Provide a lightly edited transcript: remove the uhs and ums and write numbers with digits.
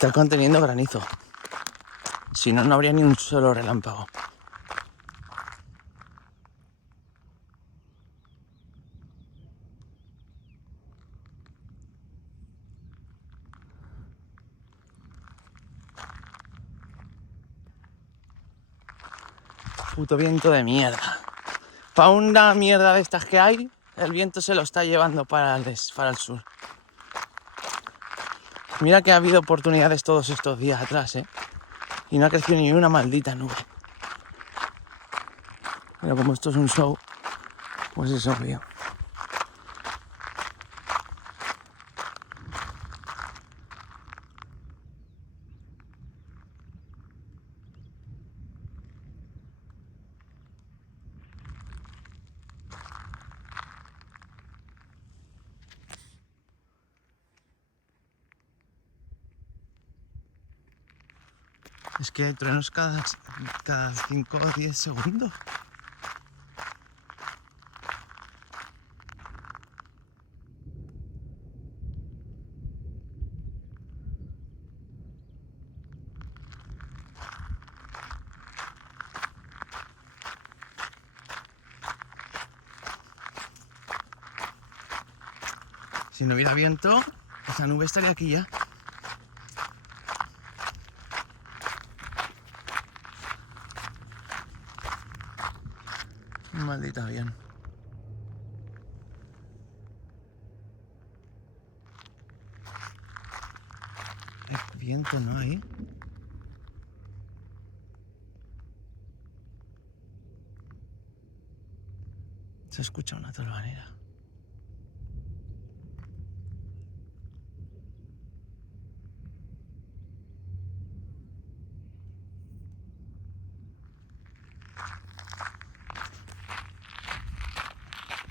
Está conteniendo granizo. Si no, no habría ni un solo relámpago. Puto viento de mierda. Para una mierda de estas que hay, el viento se lo está llevando para el sur. Mira que ha habido oportunidades todos estos días atrás, y no ha crecido ni una maldita nube. Pero como esto es un show, pues es obvio. Es que hay truenos cada 5 o 10 segundos. Si no hubiera viento, esa nube estaría aquí ya. Un maldito avión. Viento no hay. Se escucha una tolvanera.